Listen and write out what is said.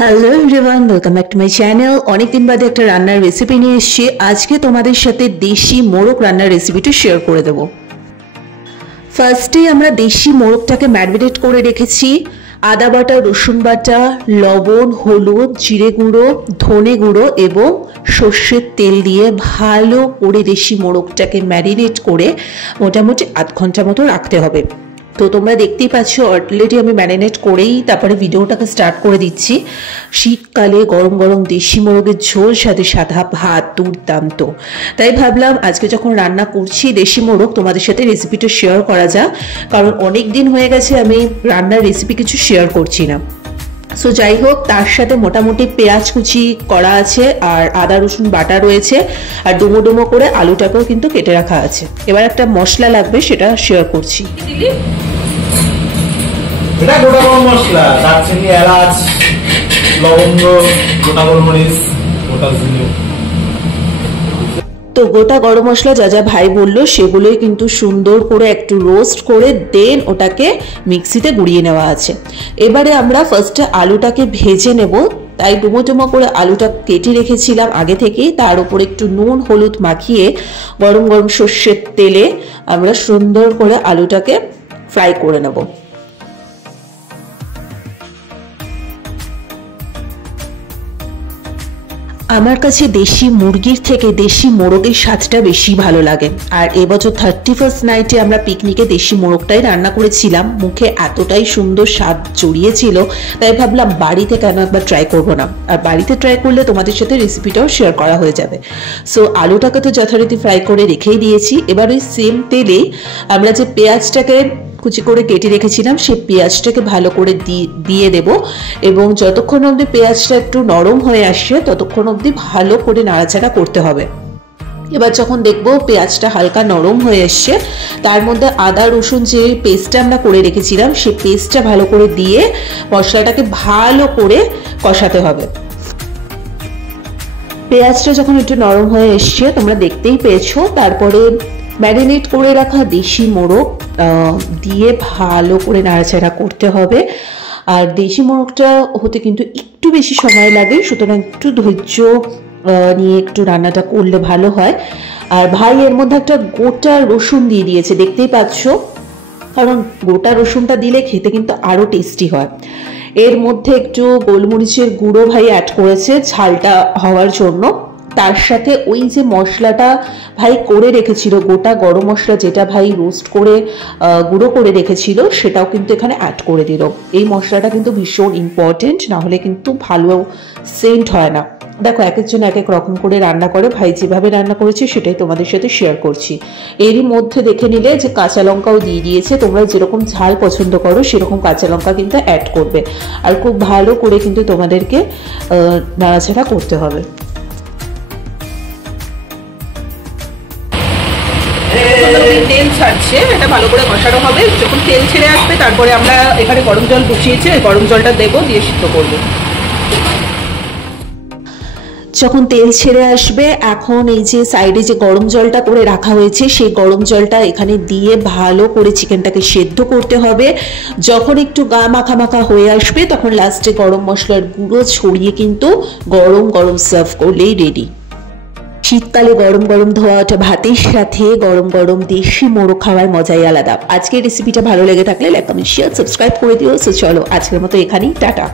Hello everyone, welcome back to my channel. অনেকদিন বাদে একটা রান্নার রেসিপি নিয়ে এসেছি। আজকে তোমাদের সাথে দেশি মোরগ রান্নার রেসিপিটা শেয়ার করে দেবো। ফার্স্টে আমরা দেশি মোরগটাকে ম্যারিনেট করে রেখেছি। আদা বাটা, রসুন বাটা, লবণ, হলুদ, জিরে গুঁড়ো, ধনে গুঁড়ো এবং সর্ষের তেল দিয়ে ভালো করে দেশি মোরগটাকে ম্যারিনেট করে মোটামুটি আধ ঘন্টা মতো রাখতে হবে। তো তোমরা দেখতেই পাচ্ছ অলরেডি আমি ম্যারিনেট করেই তারপরে ভিডিওটাকে স্টার্ট করে দিচ্ছি। শীতকালে গরম গরম দেশি মোরগের ঝোল সাথে সাদা ভাত দুর্দান্ত। তাই ভাবলাম আজকে যখন রান্না করছি দেশি মোরগ, তোমাদের সাথে রেসিপিটা শেয়ার করা যাক, কারণ অনেক দিন হয়ে গেছে আমি রান্নার রেসিপি কিছু শেয়ার করছি না। সো যাই হোক, তার সাথে মোটামুটি পেঁয়াজ কুচি করা আছে আর আদা রসুন বাটা রয়েছে, আর ডুমো ডুমো করে আলুটাকেও কিন্তু কেটে রাখা আছে। এবার একটা মশলা লাগবে, সেটা শেয়ার করছি। এটা গোটা গরম মশলা, দারচিনি, এলাচ, লবঙ্গ, গোটা গোলমরিচ, গোটা জিরে। তো গোটা গরম মশলা যা যা ভাই বললো সেগুলোই কিন্তু সুন্দর করে একটু রোস্ট করে দেন ওটাকে মিক্সিতে গুঁড়িয়ে নেওয়া আছে। এবারে আমরা ফার্স্টে আলুটাকে ভেজে নেব। তাই ডুমো ডুমো করে আলুটা কেটে রেখেছিলাম আগে থেকেই, তার উপর একটু নুন হলুদ মাখিয়ে গরম গরম সর্ষের তেলে আমরা সুন্দর করে আলুটাকে ফ্রাই করে নেব। আমার কাছে দেশি মুরগির থেকে দেশি মোরগের স্বাদটা বেশি ভালো লাগে। আর এবছর 31st নাইটে আমরা পিকনিকে দেশি মোরগটাই রান্না করেছিলাম। মুখে এতটাই সুন্দর স্বাদ জড়িয়েছিল, তাই ভাবলাম বাড়িতে কেন একবার ট্রাই করবো না। আর বাড়িতে ট্রাই করলে তোমাদের সাথে রেসিপিটাও শেয়ার করা হয়ে যাবে। সো আলুটাকে তো যথারীতি ফ্রাই করে রেখেই দিয়েছি। এবার ওই সেম তেলেই আমরা যে পেঁয়াজটাকে কুচি করে কেটে রেখেছিলাম সেই পেঁয়াজটাকে ভালো করে দিয়ে দেব, এবং যতক্ষণ অবধি পেঁয়াজটা একটু নরম হয়ে আসছে ততক্ষণ অবধি ভালো করে নাড়াচাড়া করতে হবে। এবার যখন দেখবো পেঁয়াজটা হালকা নরম হয়ে এসছে, তার মধ্যে আদা রসুন যে পেস্টটা আমরা করে রেখেছিলাম সেই পেস্টটা ভালো করে দিয়ে মশলাটাকে ভালো করে কষাতে হবে। পেঁয়াজটা যখন একটু নরম হয়ে এসছে তোমরা দেখতেই পেয়েছো, তারপরে ম্যারিনেট করে রাখা দেশি মোরগ দিয়ে ভালো করে নাড়াচাড়া করতে হবে। আর দেশি মোরগটা হতে কিন্তু একটু বেশি সময় লাগে, সুতরাং একটু ধৈর্য নিয়ে একটু রান্নাটা করলে ভালো হয়। আর ভাই এর মধ্যে একটা গোটা রসুন দিয়ে দিয়েছে, দেখতেই পাচ্ছ, কারণ গোটা রসুনটা দিলে খেতে কিন্তু আরো টেস্টি হয়। এর মধ্যে একটু গোলমরিচের গুঁড়ো ভাই অ্যাড করেছে ঝালটা হওয়ার জন্য। তার সাথে ওই যে মশলাটা ভাই করে রেখেছিল, গোটা গরম মশলা যেটা ভাই রোস্ট করে গুঁড়ো করে রেখেছিল, সেটাও কিন্তু এখানে অ্যাড করে দিল। এই মশলাটা কিন্তু ভীষণ ইম্পর্টেন্ট, না হলে কিন্তু ভালো সেন্ট হয় না। দেখো এক একজন এক এক রকম করে রান্না করে, ভাই যেভাবে রান্না করেছে সেটাই তোমাদের সাথে শেয়ার করছি। এরই মধ্যে দেখে নিলে যে কাঁচা লঙ্কাও দিয়ে দিয়েছে। তোমরা যেরকম ঝাল পছন্দ করো সেরকম কাঁচা লঙ্কা কিন্তু অ্যাড করবে। আর খুব ভালো করে কিন্তু তোমাদেরকে নাড়াচাড়া করতে হবে। তেল ছাড়ছে, এটা ভালো করে কষানো হবে। যখন তেল ছেড়ে আসবে তারপরে আমরা এখানে গরম জল বসিয়েছি, গরম জলটা দেবো, দিয়ে সিদ্ধ করবো। যখন তেল ছেড়ে আসবে এখন এই যে সাইডে যে গরম জলটা করে রাখা হয়েছে সেই গরম জলটা এখানে দিয়ে ভালো করে চিকেনটাকে সেদ্ধ করতে হবে। যখন একটু গা মাখা মাখা হয়ে আসবে তখন লাস্টে গরম মশলার গুঁড়ো ছড়িয়ে কিন্তু গরম গরম সার্ভ করলেই রেডি। শীতকালে গরম গরম ধোয়া ওঠা ভাতের সাথে গরম গরম দেশি মোরগ খাওয়ার মজাই আলাদা। আজকের রেসিপিটা ভালো লেগে থাকলে লাইক কমেন্ট শেয়ার সাবস্ক্রাইব করে দিও। সো চলো আজকের মতো এখানেই টাটা।